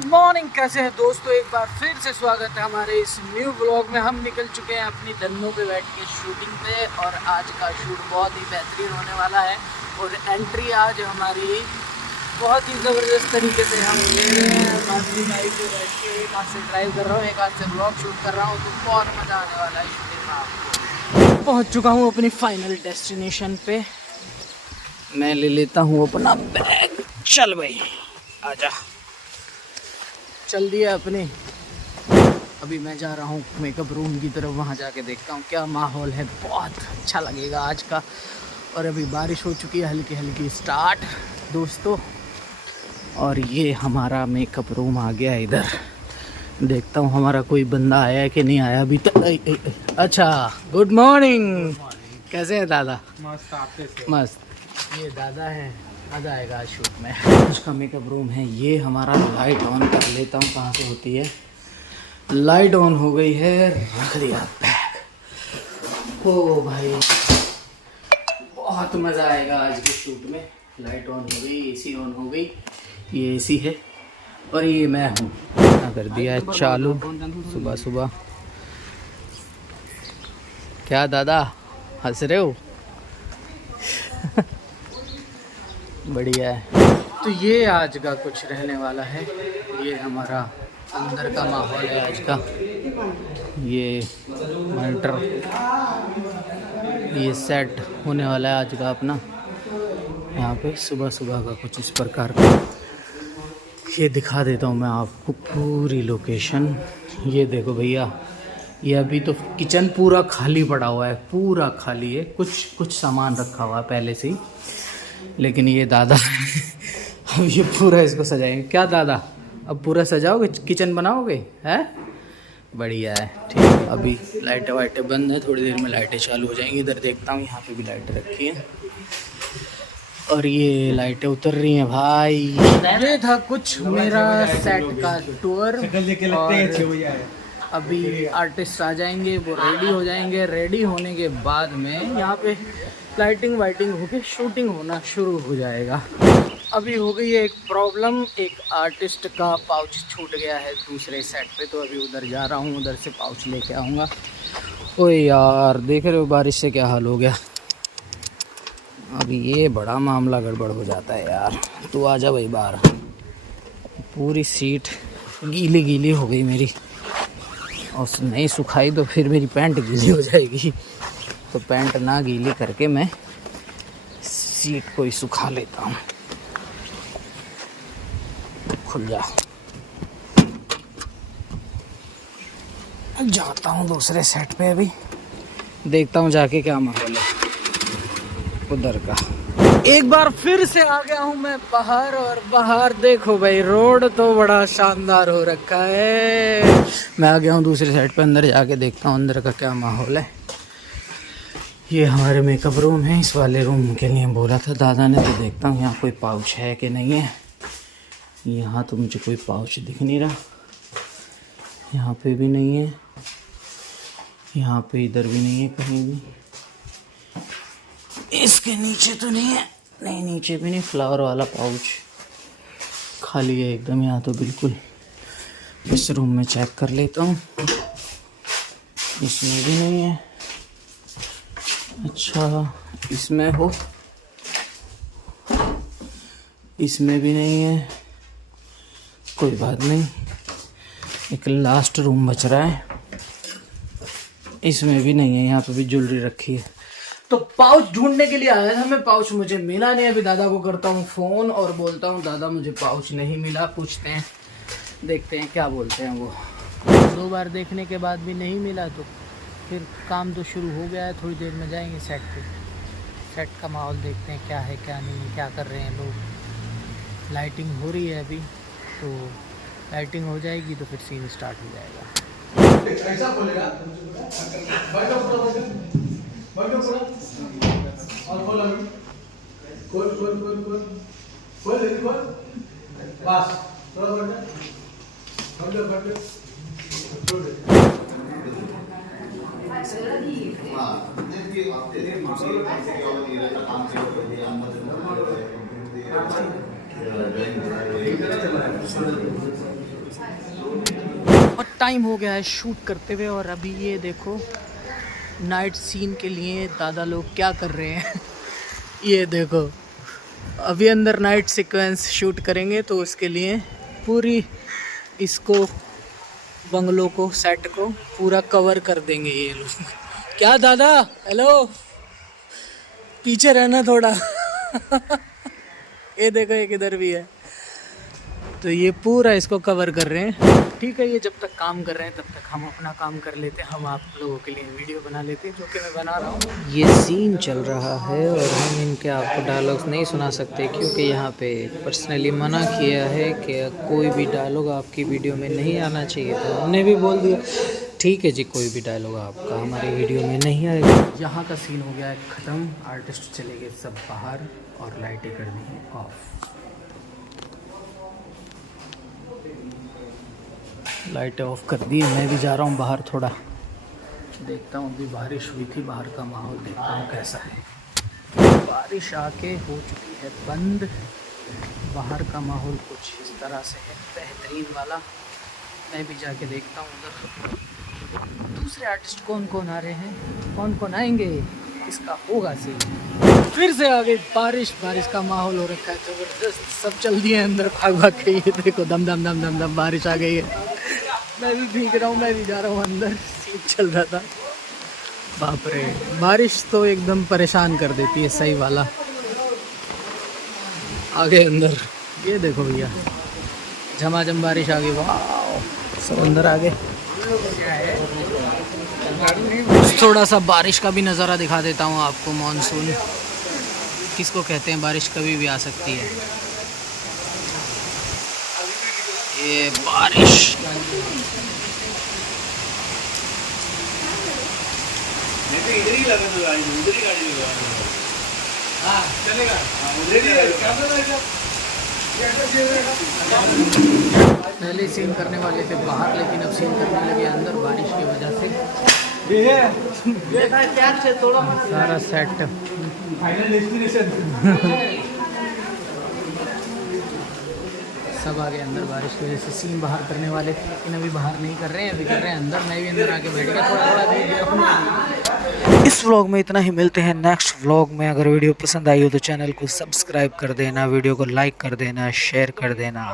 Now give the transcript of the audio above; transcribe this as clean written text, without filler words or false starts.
Good morning, कैसे हैं दोस्तों। एक बार फिर से स्वागत है हमारे इस न्यू ब्लॉग में। हम निकल चुके हैं अपनी धन्नों पे बैठ के शूटिंग पे और आज का शूट बहुत ही बेहतरीन होने वाला है। और एंट्री आज हमारी बहुत ही ज़बरदस्त तरीके से हम ले रहे हैं। बाकी बाइक पे बैठ के एक हाथ से ड्राइव कर रहा हूँ, एक हाथ से ब्लॉग शूट कर रहा हूँ, तो बहुत मज़ा आने वाला है शूटिंग में आपको। पहुँच चुका हूँ अपनी फाइनल डेस्टिनेशन पे। मैं ले लेता हूँ अपना बैग। चल भाई आजा, चल दिया अपने। अभी मैं जा रहा हूँ मेकअप रूम की तरफ, वहाँ जाके देखता हूँ क्या माहौल है। बहुत अच्छा लगेगा आज का। और अभी बारिश हो चुकी है हल्की हल्की स्टार्ट दोस्तों। और ये हमारा मेकअप रूम आ गया इधर। देखता हूँ हमारा कोई बंदा आया है कि नहीं आया अभी तक। अच्छा, गुड मॉर्निंग। कैसे हैं दादा? मस्त, आपके से मस्त। ये दादा है, मज़ा आएगा आज शूट में। उसका मेकअप रूम है ये हमारा। लाइट ऑन कर लेता हूँ, कहाँ से होती है। लाइट ऑन हो गई है, रख दिया बैग। ओ भाई बहुत मज़ा आएगा आज के शूट में। लाइट ऑन हो गई, एसी ऑन हो गई। ये एसी है और ये मैं हूँ। कर दिया है चालू सुबह सुबह। क्या दादा हंस रहे हो? बढ़िया है। तो ये आज का कुछ रहने वाला है। ये हमारा अंदर का माहौल है आज का। ये मॉनिटर, ये सेट होने वाला है आज का अपना। यहाँ पे सुबह सुबह का कुछ इस प्रकार का। ये दिखा देता हूँ मैं आपको पूरी लोकेशन। ये देखो भैया, ये अभी तो किचन पूरा खाली पड़ा हुआ है, पूरा खाली है। कुछ सामान रखा हुआ है पहले से ही, लेकिन ये दादा अब ये पूरा इसको सजाएंगे। क्या दादा अब पूरा सजाओगे, किचन बनाओगे? हैं, बढ़िया है। ठीक है, अभी लाइटें वाइटें बंद है, थोड़ी देर में लाइटें चालू हो जाएंगी। इधर देखता हूँ, यहाँ पे भी लाइटें रखी हैं और ये लाइटें उतर रही हैं भाई। ये था कुछ मेरा सेट का टूर। और अभी आर्टिस्ट आ जाएंगे, वो रेडी हो जाएंगे। रेडी होने के बाद में यहाँ पे लाइटिंग वाइटिंग होके शूटिंग होना शुरू हो जाएगा। अभी हो गई है एक प्रॉब्लम, एक आर्टिस्ट का पाउच छूट गया है दूसरे सेट पे, तो अभी उधर जा रहा हूँ, उधर से पाउच लेके आऊँगा। ओए यार, देख रहे हो बारिश से क्या हाल हो गया। अभी ये बड़ा मामला गड़बड़ हो जाता है यार। तू आजा भाई बाहर। पूरी सीट गीली गीली हो गई मेरी, और नहीं सुखाई तो फिर मेरी पैंट गीली हो जाएगी। तो पैंट ना गीली करके मैं सीट को ही सुखा लेता हूँ। खुल जा। जाता हूँ दूसरे सेट पे, अभी देखता हूँ जाके क्या माहौल है उधर का। एक बार फिर से आ गया हूँ मैं बाहर। और बाहर देखो भाई, रोड तो बड़ा शानदार हो रखा है। मैं आ गया हूँ दूसरे साइड पे, अंदर जाके देखता हूँ अंदर का क्या माहौल है। ये हमारे मेकअप रूम है। इस वाले रूम के लिए बोला था दादा ने, तो देखता हूँ यहाँ कोई पाउच है कि नहीं है। यहाँ तो मुझे कोई पाउच दिख नहीं रहा, यहाँ पे भी नहीं है, यहाँ पे इधर भी नहीं है कहीं भी। इसके नीचे तो नहीं है, नहीं नीचे भी नहीं। फ्लावर वाला पाउच खाली है एकदम यहाँ तो बिल्कुल। इस रूम में चेक कर लेता हूँ, इसमें भी नहीं है। अच्छा, इसमें हो, इसमें भी नहीं है। कोई बात नहीं, एक लास्ट रूम बच रहा है, इसमें भी नहीं है। यहाँ पे भी ज्वेलरी रखी है। तो पाउच ढूंढने के लिए आया था मैं, पाउच मुझे मिला नहीं। अभी दादा को करता हूँ फ़ोन और बोलता हूँ दादा मुझे पाउच नहीं मिला। पूछते हैं, देखते हैं क्या बोलते हैं वो। 2 बार देखने के बाद भी नहीं मिला तो फिर काम तो शुरू हो गया है। थोड़ी देर में जाएंगे सेट पे, सेट का माहौल देखते हैं क्या है क्या नहीं, क्या कर रहे हैं लोग। लाइटिंग हो रही है अभी, तो लाइटिंग हो जाएगी तो फिर सीन स्टार्ट हो जाएगा। ऐसा बोलेगा और खोल अभी, खोल खोल खोल खोल खोल जल्दी खोल। बस थोड़ा बढ़ खोल दे, खोल दे, छोड़ दे। और टाइम हो गया है शूट करते हुए, और अभी ये देखो नाइट सीन के लिए दादा लोग क्या कर रहे हैं। ये देखो अभी अंदर नाइट सीक्वेंस शूट करेंगे, तो उसके लिए पूरी इसको बंगलों को सेट को पूरा कवर कर देंगे ये लोग। क्या दादा, हेलो, पीछे रहना थोड़ा। ये देखो एक इधर भी है, तो ये पूरा इसको कवर कर रहे हैं। ठीक है, ये जब तक काम कर रहे हैं तब तक हम अपना काम कर लेते हैं, हम आप लोगों के लिए वीडियो बना लेते हैं, जो कि मैं बना रहा हूँ। ये सीन चल रहा है और हम इनके आपको डायलॉग्स नहीं सुना सकते, क्योंकि यहाँ पे पर्सनली मना किया है कि कोई भी डायलॉग आपकी वीडियो में नहीं आना चाहिए। तो हमने भी बोल दिया ठीक है जी, कोई भी डायलॉग आपका हमारी वीडियो में नहीं आएगा। यहाँ का सीन हो गया है ख़त्म, आर्टिस्ट चले गए सब बाहर और लाइटें कर दी हैं ऑफ। लाइटें ऑफ कर दी, मैं भी जा रहा हूँ बाहर, थोड़ा देखता हूँ। अभी बारिश हुई थी, बाहर का माहौल देखता हूँ कैसा है। बारिश आके हो चुकी है बंद, बाहर का माहौल कुछ इस तरह से है, बेहतरीन वाला। मैं भी जाके देखता हूँ उधर दूसरे आर्टिस्ट कौन कौन आ रहे हैं, कौन कौन आएंगे, इसका होगा सीन। फिर से आ गई बारिश, बारिश का माहौल हो रखा है ज़बरदस्त। सब चल दिए अंदर भाग भाग के, ये देखो दम दम दम दम दम बारिश आ गई है। मैं भी भीग रहा हूँ, मैं भी जा रहा हूँ अंदर। सीन चल रहा था, बाप रे, बारिश तो एकदम परेशान कर देती है, सही वाला। आ गए अंदर, ये देखो भैया झमाझम बारिश आ गई, वाह, सब अंदर आ गए। थोड़ा सा बारिश का भी नज़ारा दिखा देता हूँ आपको। मॉनसून किसको कहते हैं, बारिश कभी भी आ सकती है। ये बारिश इधर ही लगा तो गाड़ी, उधर ही गाड़ी लगा। हाँ चलेगा, उधर ही पहले सीन करने वाले थे बाहर, लेकिन अब सीन करने लगे अंदर बारिश की वजह से। सारा सेट फाइनल डेस्टिनेशन सब आ गए अंदर बारिश की वजह से। सीन बाहर करने वाले थे, लेकिन अभी बाहर नहीं कर रहे हैं, अभी कर रहे हैं अंदर। मैं भी अंदर आके बैठ गया, थोड़ा थोड़ा देख गया। इस व्लॉग में इतना ही, मिलते हैं नेक्स्ट व्लॉग में। अगर वीडियो पसंद आई हो तो चैनल को सब्सक्राइब कर देना, वीडियो को लाइक कर देना, शेयर कर देना।